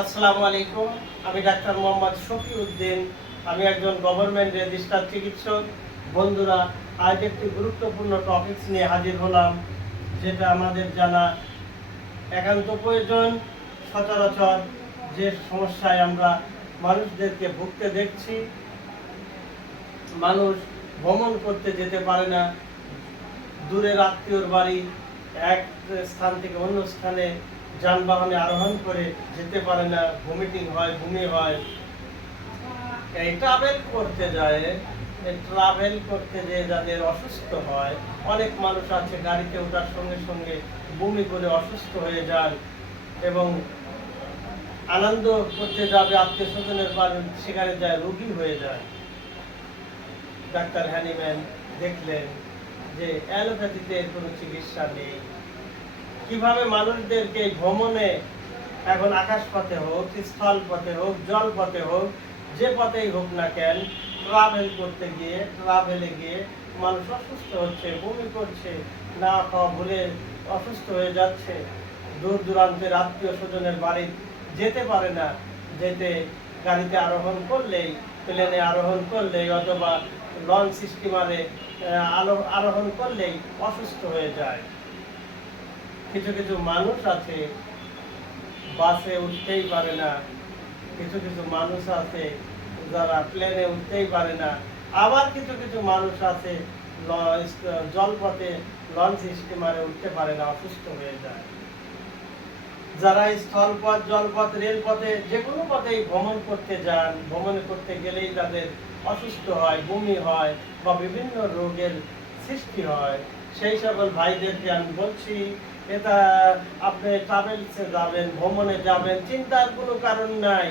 আসসালামু আলাইকুম। আমি ডাক্তার মোহাম্মদ শফিউদ্দিন। আমি একজন গভর্নমেন্ট রেজিস্টার্ড চিকিৎসক। বন্ধুরা, আজ একটি গুরুত্বপূর্ণ টপিকস নিয়ে হাজির হলাম, যেটা আমাদের জানা একান্ত প্রয়োজন। সচরাচর যে সমস্যায় আমরা মানুষদেরকে ভুগতে দেখছি, মানুষ ভ্রমণ করতে যেতে পারে না, দূরের আত্মীয়র বাড়ি এক স্থান থেকে অন্য স্থানে যানবাহনে আরোহণ করে যেতে পারে না, ভমিটিং হয়, বমি হয়। এই ট্রাভেল করতে যায়, ট্রাভেল করতে যে যাদের অসুস্থ হয়, অনেক মানুষ আছে গাড়িতে ওঠার সঙ্গে সঙ্গে বমি করে অসুস্থ হয়ে যান এবং আনন্দ করতে যাবে আত্মীয় স্বজনের বাড়ি, সেখানে যায় রোগী হয়ে যায়। ডাক্তার হ্যানিম্যান দেখলেন যে অ্যালোপ্যাথিতে কোনো চিকিৎসা নেই। কিভাবে মানুষদেরকে ভ্রমণে, এখন আকাশ পথে হোক, স্থল পথে হোক, জল পথে হোক, যে পথেই হোক না কেন, ট্রাভেলে গিয়ে মানুষ অসুস্থ হচ্ছে, বমি করছে, না খাওয়া ভুলে অসুস্থ হয়ে যাচ্ছে, দূর দূরান্তের আত্মীয় স্বজনের বাড়ি যেতে পারে না, যেতে গাড়িতে আরোহণ করলেই, প্লেনে আরোহণ করলেই অথবা লঞ্চ স্টিমারে আরোহণ করলেই অসুস্থ হয়ে যায়। কিছু কিছু মানুষ আছে বাসে উঠতেই পারে না, কিছু কিছু মানুষ আছে যারা প্লেনে উঠতেই পারে না, আবার কিছু কিছু মানুষ আছে জলপথে লঞ্চ স্টিমারে উঠতে পারে না, অসুস্থ হয়ে যায়। যারা স্থলপথ, জলপথ, রেলপথে যে কোনো পথেই ভ্রমণ করতে যান, ভ্রমণ করতে গেলেই তাদের অসুস্থ হয়, বমি হয় বা বিভিন্ন রোগের সৃষ্টি হয়। সেই সকল ভাইদেরকে আমি বলছি, এটা আপনি ট্রাভেলসে যাবেন, ভ্রমণে যাবেন, চিন্তার কোনো কারণ নাই।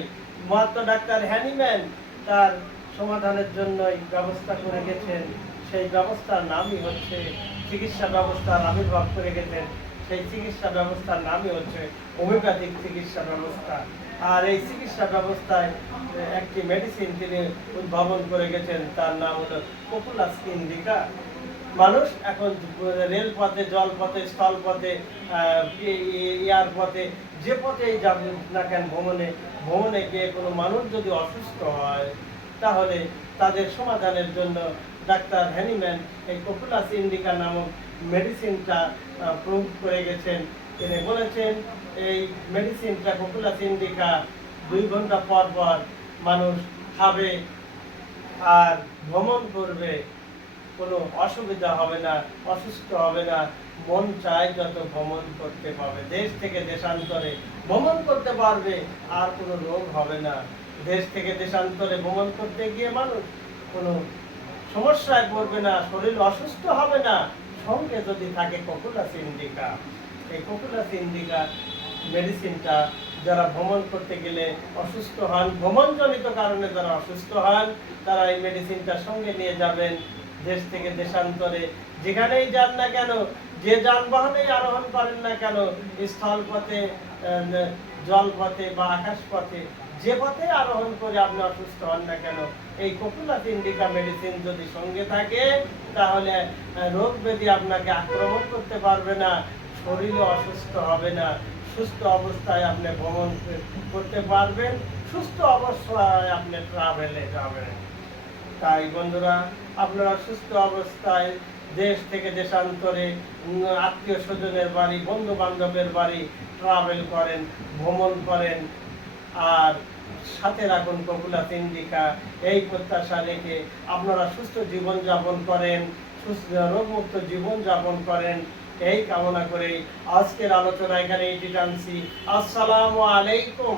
মাত্র ডাক্তার হ্যানিম্যান তার সমাধানের জন্যই ব্যবস্থা করে গেছেন। সেই ব্যবস্থার নামই হচ্ছে, চিকিৎসা ব্যবস্থার আবির্ভাব করে গেছেন, সেই চিকিৎসা ব্যবস্থার নামই হচ্ছে হোমিওপ্যাথিক চিকিৎসা ব্যবস্থা। আর এই চিকিৎসা ব্যবস্থায় একটি মেডিসিন তিনি উদ্ভাবন করে গেছেন, তার নাম হলো পপুলাস ইন্ডিকা। মানুষ এখন রেলপথে, জলপথে, স্থলপথে, এয়ারপথে, যে পথেই যাবেন না কেন ভ্রমণে গিয়ে কোনো মানুষ যদি অসুস্থ হয়, তাহলে তাদের সমাধানের জন্য ডাক্তার হ্যানিম্যান এই পপুলাস ইন্ডিকা নামক মেডিসিনটা প্রুভ করে গেছেন। তিনি বলেছেন এই মেডিসিনটা পপুলাস ইন্ডিকা 2 ঘন্টা পর পর মানুষ খাবে আর ভ্রমণ করবে, কোনো অসুবিধা হবে না, অসুস্থ হবে না, মন চায় যত ভ্রমণ করতে পারবে, দেশ থেকে দেশান্তরে ভ্রমণ করতে পারবে, আর কোনো রোগ হবে না। দেশ থেকে দেশান্তরে ভ্রমণ করতে গিয়ে মানুষ কোনো সমস্যায় পড়বে না, শরীর অসুস্থ হবে না, সঙ্গে যদি থাকে পপুলাস ইন্ডিকা। এই পপুলাস ইন্ডিকা মেডিসিনটা যারা ভ্রমণ করতে গেলে অসুস্থ হন, ভ্রমণজনিত কারণে যারা অসুস্থ হন, তারা এই মেডিসিনটা সঙ্গে নিয়ে যাবেন। দেশ থেকে দেশান্তরে যেখানেই যান না কেন, যে যানবাহনেই আরোহণ করেন না কেন, স্থলপথে, জলপথে বা আকাশপথে, যে পথে আরোহণ করে আপনি অসুস্থ হন না কেন, এই পপুলাস ইন্ডিকা মেডিসিন যদি সঙ্গে থাকে, তাহলে রোগ ব্যাধি আপনাকে আক্রমণ করতে পারবে না, শরীরে অসুস্থ হবে না, সুস্থ অবস্থায় আপনি ভ্রমণ করতে পারবেন, সুস্থ অবস্থায় আপনি ট্রাভেলে যাবেন। তাই বন্ধুরা, আপনারা সুস্থ অবস্থায় দেশ থেকে দেশান্তরে, আত্মীয় স্বজনের বাড়ি, বন্ধু বান্ধবের বাড়ি ট্রাভেল করেন, ভ্রমণ করেন, আর সাথে রাখুন পপুলাস ইন্ডিকা। এই প্রত্যাশা রেখে আপনারা সুস্থ জীবন যাপন করেন, সুস্থ রোগমুক্ত জীবন যাপন করেন, এই কামনা করেই আজকের আলোচনা এখানে টানছি। আসসালামু আলাইকুম।